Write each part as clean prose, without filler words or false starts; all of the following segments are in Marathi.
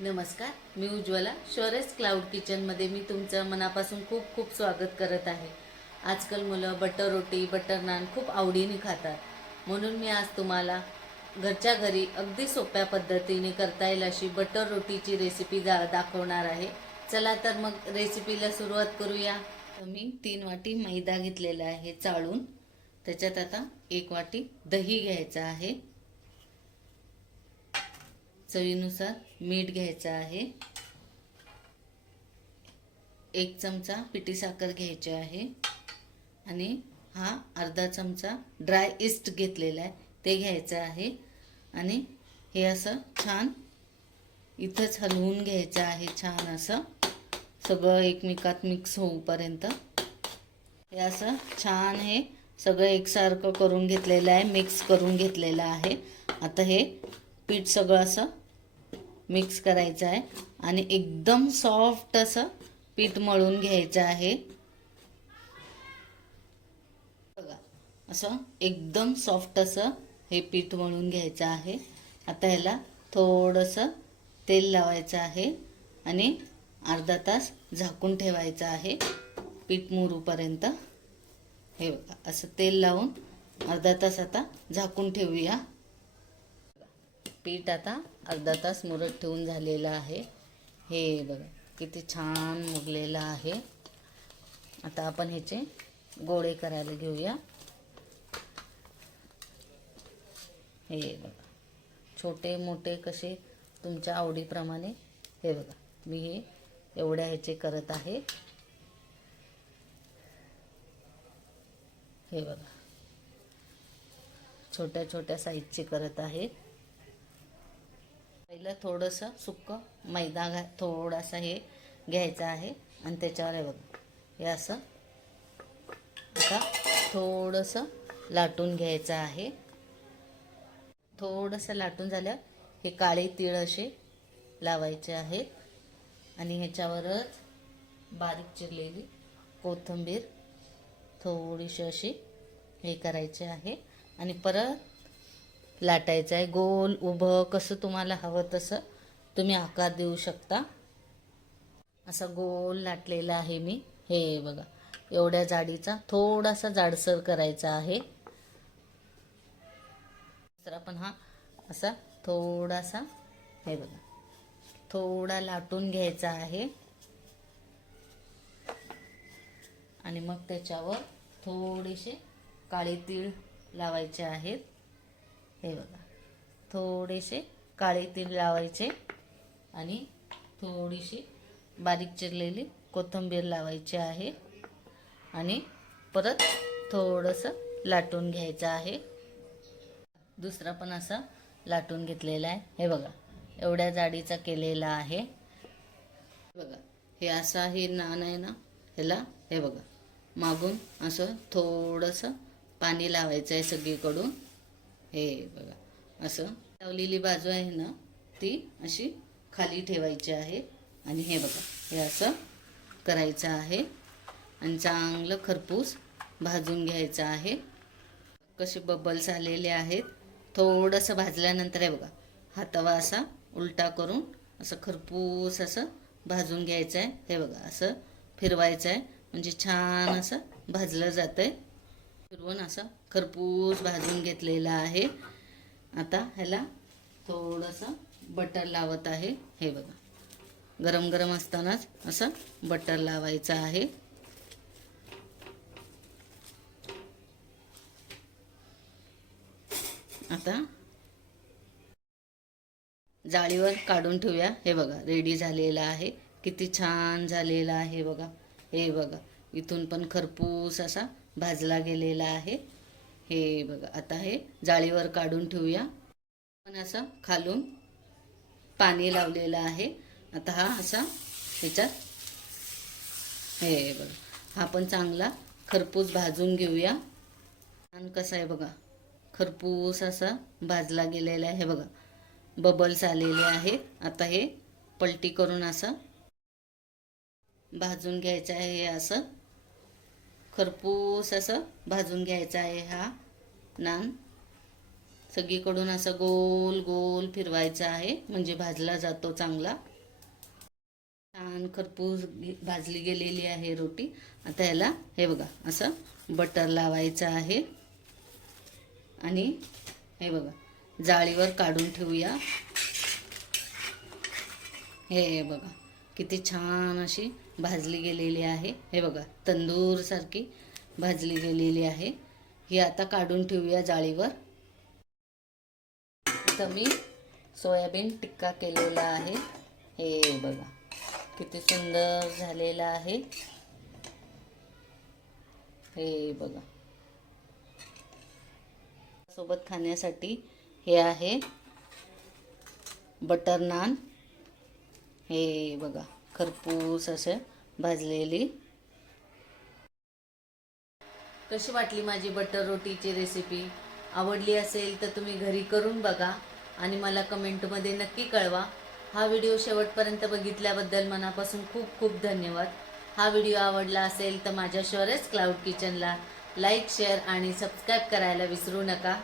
नमस्कार, मी उज्ज्वला. शोरेस क्लाउड किचनमध्ये मी तुमचं मनापासून खूप खूप स्वागत करत आहे. आजकाल मुलं बटर रोटी, बटर नान खूप आवडीने खातात. म्हणून मी आज तुम्हाला घरच्या घरी अगदी सोप्या पद्धतीने करता येईल अशी बटर रोटीची रेसिपी दाखवणार आहे. चला तर मग रेसिपीला सुरुवात करूया. तर मी 3 वाटी मैदा घेतलेला आहे चाळून. त्याच्यात आता 1 वाटी दही घ्यायचं आहे. चवीनुसार मीठ घ्यायचं आहे. 1 चमचा पिठी साखर घ्यायची आहे आणि हा अर्धा चमचा ड्राय इस्ट घेतलेला आहे ते घ्यायचं आहे. आणि हे असं छान इथंच हलवून घ्यायचं आहे. छान असं सगळं एकमेकात मिक्स होऊपर्यंत हे असं छान हे सगळं एकसारखं करून घेतलेलं आहे, मिक्स करून घेतलेलं आहे. आता हे पीठ सगळं असं मिक्स करायचं आहे आणि एकदम सॉफ्ट असं पीठ मळून घ्यायचं आहे. बघा असं एकदम सॉफ्ट असं हे पीठ मळून घ्यायचं आहे. आता ह्याला थोडंसं तेल लावायचं आहे आणि अर्धा तास झाकून ठेवायचं आहे पीठ मुरूपर्यंत. हे बघा असं तेल लावून अर्धा तास आता झाकून ठेवूया. पीठ आता अर्धा तास मुरत ठेवून झालेलं आहे. हे बघा किती छान मुरलेलं आहे. आता आपण ह्याचे गोळे करायला घेऊया. हे बघा छोटे मोठे कसे तुमच्या आवडीप्रमाणे. हे बघा मी हे एवढ्या ह्याचे करत आहे. हे बघा छोट्या छोट्या साईजचे करत आहे. पहिलं थोडंसं सुक्कं मैदा थोडासा हे घ्यायचं आहे आणि त्याच्यावर हे बघा हे असं आता थोडंसं लाटून घ्यायचं आहे. थोडंसं लाटून झाल्यावर हे काळे तीळ असे लावायचे आहेत आणि ह्याच्यावरच बारीक चिरलेली कोथिंबीर थोडीशी अशी हे करायचे आहे आणि परत लाटायचं आहे. गोल उभं कसं तुम्हाला हवं तसं तुम्ही आकार देऊ शकता. असं गोल लाटलेला आहे मी. हे बघा एवढ्या जाडीचा थोडासा जाडसर करायचा आहे. तर आपण हा असा थोडासा हे बघा थोडा लाटून घ्यायचा आहे आणि मग त्याच्यावर थोडेसे काळे तीळ लावायचे आहेत. हे बघा थोडेसे काळे तीळ लावायचे आणि थोडीशी बारीक चिरलेली कोथिंबीर लावायची आहे आणि परत थोडंसं लाटून घ्यायचं आहे. दुसरा पण असा लाटून घेतलेला आहे. हे बघा एवढ्या जाडीचा केलेला आहे. बघा हे असा हे नान आहे ना ह्याला हे बघा मागून असं थोडंसं पाणी लावायचं आहे सगळीकडून. हे बघा असं लावलेली बाजू आहे ना ती अशी खाली ठेवायची आहे आणि हे बघा हे असं करायचं आहे आणि चांगलं खरपूस भाजून घ्यायचं आहे. कसे बबल्स आलेले आहेत. थोडंसं भाजल्यानंतर हे बघा हा तवा असा उलटा करून असं खरपूस असं भाजून घ्यायचं आहे. हे बघा असं फिरवायचं आहे म्हणजे छान असं भाजलं जातं आहे. फिरवून असं खरपूस भाजून घेतलेलं आहे. आता ह्याला थोडंसं बटर लावत आहे. हे बघा गरम गरम असतानाच असं बटर लावायचं आहे. आता जाळीवर काढून ठेवूया. हे बघा रेडी झालेला आहे. किती छान झालेला आहे बघा. हे बघा इथून पण खरपूस असा भाजला गेलेला आहे. हे बघा आता हे जाळीवर काढून ठेवूया. पण असं खालून पाणी लावलेलं आहे. आता हा असा ह्याच्यात हे बघा हा पण चांगला खरपूस भाजून घेऊया. आणि कसा आहे बघा खरपूस असा भाजला गेलेला आहे. हे बघा बबल्स आलेले आहेत. आता हे पलटी करून असं भाजून घ्यायचं आहे. हे असं खरपूस असं भाजून घ्यायचं आहे हा नान. सगळीकडून असं गोल गोल फिरवायचं आहे, म्हणजे भाजला जातो चांगला. छान खरपूस भाजली गेलेली आहे रोटी. आता याला हे बघा असं बटर लावायचं आहे आणि हे बघा जाळीवर काढून ठेवूया. हे बघा किती छान अशी भाजली गेलेली आहे. हे बघा तंदूर सारखी भाजली गेलेली आहे. ही आता काढून ठेवूया जाळीवर. इथं मी सोयाबीन टिक्का केलेला आहे. हे बघा किती सुंदर झालेला आहे. हे बघा सोबत खाण्यासाठी हे आहे बटर नान. हे बघा खरपूस असे भाजलेली. कशी वाटली माझी बटर रोटीची रेसिपी? आवडली असेल तर तुम्ही घरी करून बघा आणि मला कमेंटमध्ये नक्की कळवा. हा व्हिडिओ शेवटपर्यंत बघितल्याबद्दल मनापासून खूप खूप धन्यवाद. हा व्हिडिओ आवडला असेल तर माझ्या शोरेस क्लाउड किचनला लाईक, शेअर आणि सबस्क्राईब करायला विसरू नका.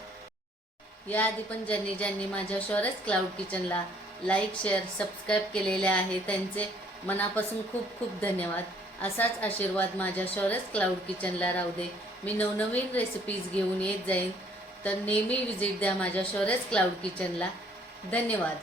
याआधी पण ज्यांनी माझ्या शोरेस क्लाउड किचनला लाईक, शेअर, सबस्क्राईब केलेले आहे त्यांचे मनापासून खूप खूप धन्यवाद. असाच आशीर्वाद माझ्या शोरेस क्लाउड किचनला राहू दे. मी नवनवीन रेसिपीज घेऊन येत जाईन, तर नेहमी विजिट द्या माझ्या शोरेस क्लाउड किचनला. धन्यवाद.